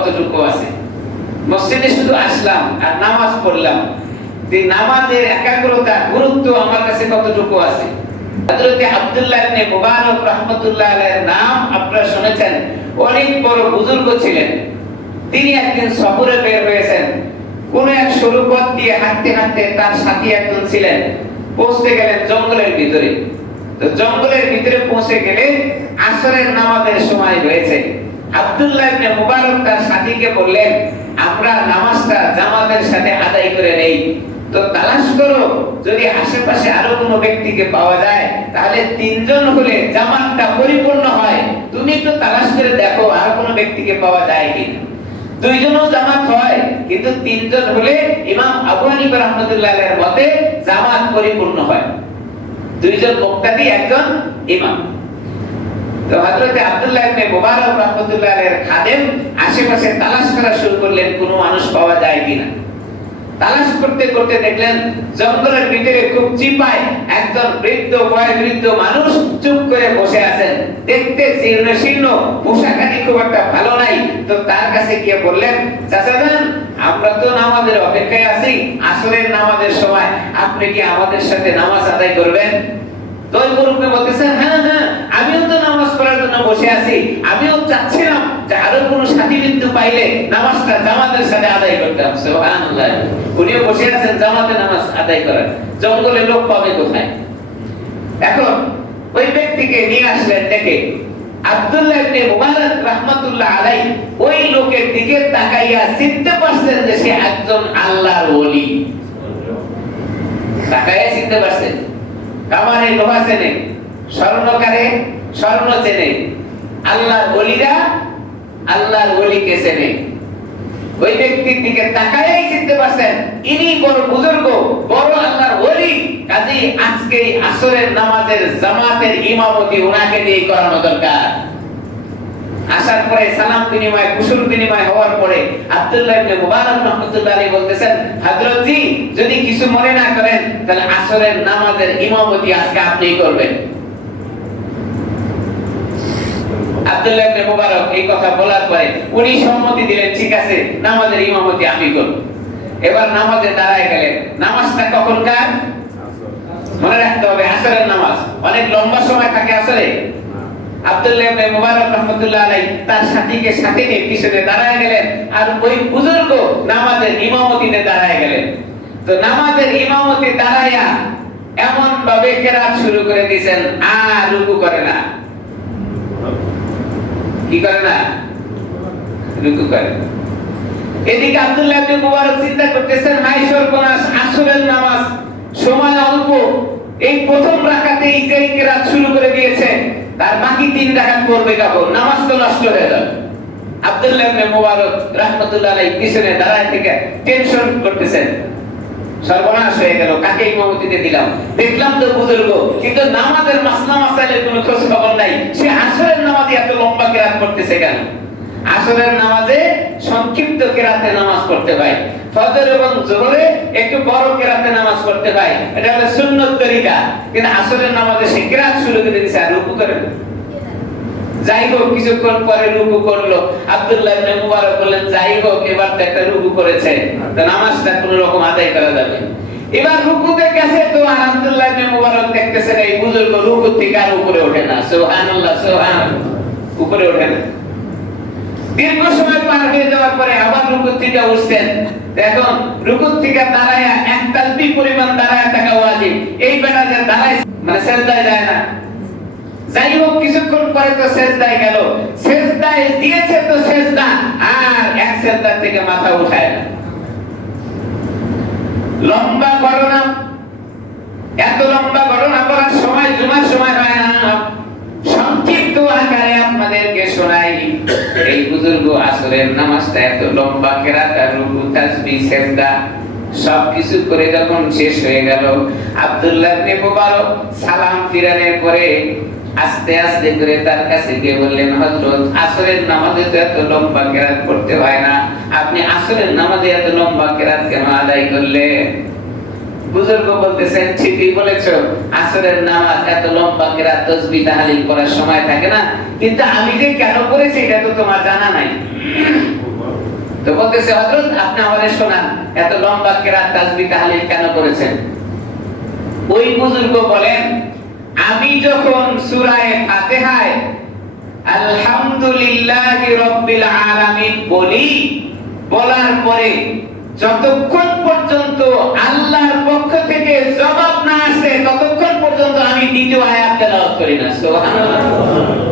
কতটুকু আছে? মসজিদে শুধু আসলাম আর নামাজ পড়লাম। নামাজের একাগ্রতা, গুরুত্ব আমার কাছে কতটুকু আছে? হযরতে আব্দুল্লাহ ইবনে মুবারক রাহমাতুল্লাহ আলাইহির নাম আপনারা শুনেছেন। অনেক বড় বুজুর্গ ছিলেন। তিনি একদিন সফরে বের হয়েছেন। কোন এক সরু দিয়ে হাঁটতে হাঁটতে তার সাথী একজন ছিলেন। পৌঁছতে গেলেন জঙ্গলের ভিতরে। তো জঙ্গলের ভিতরে পৌঁছে গেলে আসরের নামাজের সময় হয়েছে আব্দুল্লাহ ইবনে মুবারক তার সাথীকে বললেন, আমরা নামাজটা জামাতের সাথে আদায় করে নেই। তো তালাশ করো, যদি আশেপাশে আরও কোনো ব্যক্তিকে পাওয়া যায়, তাহলে তিনজন হলে জামাতটা পরিপূর্ণ হয়। তুমি তো তালাশ করে দেখো আর কোনো ব্যক্তিকে পাওয়া যায় কিনা। দুইজনও জামাত হয়, কিন্তু তিনজন হলে ইমাম আবু হানিফা রাহমাতুল্লাহ মতে জামাত পরিপূর্ণ হয়। দুইজন মুক্তাদি, একজন ইমাম। ভালো নাই। তো তার কাছে গিয়ে বললেন আমরা তো নামাজের অপেক্ষায় আছি, আসরের নামাজের সময়। আপনি কি আমাদের সাথে নামাজ আদায় করবেন? মুরব্বী বলতেছেন হ্যাঁ হ্যাঁ আমিও তো নামাজ পড়ার জন্য বসে আছি। আমিও চাচ্ছিলাম যে আরও কোনো সাথী বিন্দু পাইলে নামাজটা জামাতের সাথে আদায় করতাম। সুবহানাল্লাহ। উনিও বসে আছেন, জামাতে নামাজ আদায় করার জঙ্গলে লোক পাবে কোথায়? এখন ওই ব্যক্তিকে নিয়ে আসলেন দেখে আব্দুল্লাহ ইবনে মুবারক রাহমাতুল্লাহ আলাইহি ওই লোকের দিকে তাকাইয়া চিনতে পারছেন যে সে একজন আল্লাহর ওলি। তাকাইয়া চিনতে পারছেন? কামারে লোহা চেনে, স্বর্ণকারে স্বর্ণ চেনে, আল্লাহর বলিরা আল্লাহর বলিকে চেনে। ওই ব্যক্তির দিকে তাকাই চিনতে পারছেন, ইনি বড় বুজুর্গ, বড় আল্লাহর ওলি। কাজী আজকে আসরের নামাজের জামাতের ইমামতি ওনাকে দিয়ে করানো দরকার। আসার পরে, সালাম বিনিময়, কুশল বিনিময় হওয়ার পরে আব্দুল্লাহ ইবনে মুবারক রাহমাতুল্লাহ আলাইহি বলতেছেন হযরত যদি কিছু মনে না করেন, তাহলে আসরের নামাজের ইমামতি আজকে আপনিই করবেন। আব্দুল্লাহ ইবনে মুবারক এই কথা বলার পরে উনি সম্মতি দিলেন, ঠিক আছে, নামাজের ইমামতি আমি করব। এবার নামাজে দাঁড়ায় গেলেন। নামাজটা কখনকার মনে রাখতে হবে, আসরের নামাজ। অনেক লম্বা সময় থাকে আসরে। দিয়েছেন কি করে না? এদিকে আব্দুল্লাহ চিন্তা করতেছেন নামাজ, সময় অল্প। এই প্রথম যেই কেরাত শুরু করে দিয়েছে তার বাকি তিন রাকাত পড়বে কাপড়, নামাজ তো নষ্ট হয়ে যাবে। আব্দুল্লাহ ইবনে মুবারক রাহমাতুল্লাহ পিছনে দাঁড়ায় থেকে টেনশন করতেছেন। সর্বনাশ হয়ে গেল, কাকে ইমামতিতে দিলাম? দেখলাম তো বুজুর্গ, কিন্তু নামাজের মাসনা মাসাইলের কোনো খোঁজ খবর নাই। সে আসরের নামাজে এত লম্বা কেরাত করতেছে কেন? আসরের নামাজে সংক্ষিপ্ত কেরাতে নামাজ পড়তে হয় ফজর এবং জোহরে একটু বড় কেরাতে নামাজ পড়তে হয় এটা হলো সুন্নত তরিকা। কিন্তু আসরের নামাজে সে কেরাত শুরু করে দিয়েছে আর রুকু করে না। যাই হোক, কিছুক্ষণ পরে রুকু করল। আব্দুল্লাহ ইবনে মুবারক বললেন, যাই হোক, এবার তো একটা রুকু করেছে। তো নামাজটা কোনো রকম আদায় করা যাবে এবার রুকুতে গেছে তো আর আব্দুল্লাহ ইবনে মুবারক দেখতেছেন এই বুজুর্গ রুকু থেকে আর উপরে ওঠে না। সুবহানাল্লাহ সুবহান উপরে ওঠে না। দীর্ঘ সময় পার হয়ে যাওয়ার পরে আবার রুকুর থেকে উঠছেন। এখন রুকুর থেকে দাঁড়ায় এক তাসবি পরিমাণ দাঁড়ায় থাকা ওয়াজিব। এই বেটা যে দাঁড়ায় মানে সেজদায় যায় না। যাই হোক কিছুক্ষণ পরে তো সেজদায় গেল। সেজদায় দিয়েছে তো সেজদা, আর এক সেজদা থেকে মাথা উঠায় না। লম্বা ঘটনা, এত লম্বা ঘটনা বলার সময় জুমার সময় হয় না। এই বুজুর্গ আসরের নামাজটা এত লম্বা কেরাত রুকু তাসবিহ সেজদা, সবকিছু করে যখন শেষ হয়ে গেল, আব্দুল্লাহ ইবনে মুবারক সালাম ফিরানোর পরে আস্তে আস্তে করে তার কাছে গিয়ে বললেন, হযরত, আসরের নামাজে তো এত লম্বা কেরাত পড়তে হয় না। আপনি আসরের নামাজে এত লম্বা কেরাত কেন আদায় করলেন? বুজুর্গ বলতেছেন, ঠিকই বলেছ, আসরের নামাজ এত লম্বা কেরাত তাসবিহ তাহলিল করার সময় থাকে না, কিন্তু আমি যে কেন করেছি এটা তো তোমার জানা নাই। তো বলতেছে, হযরত, আপনি আমাদের শোনান, এত লম্বা কেরাত তাসবিহ তাহলিল কেন করেছেন? ওই বুজুর্গ বলেন, আমি যখন সূরায়ে ফাতিহায়, আলহামদুলিল্লাহি রাব্বিল আলামিন বলি, বলার পরে যতক্ষণ পর্যন্ত আল্লাহর পক্ষ থেকে জবাব না আসে, ততক্ষণ পর্যন্ত আমি দ্বিতীয় আয়াত তেলাওয়াত করি না, সুবহানাল্লাহ।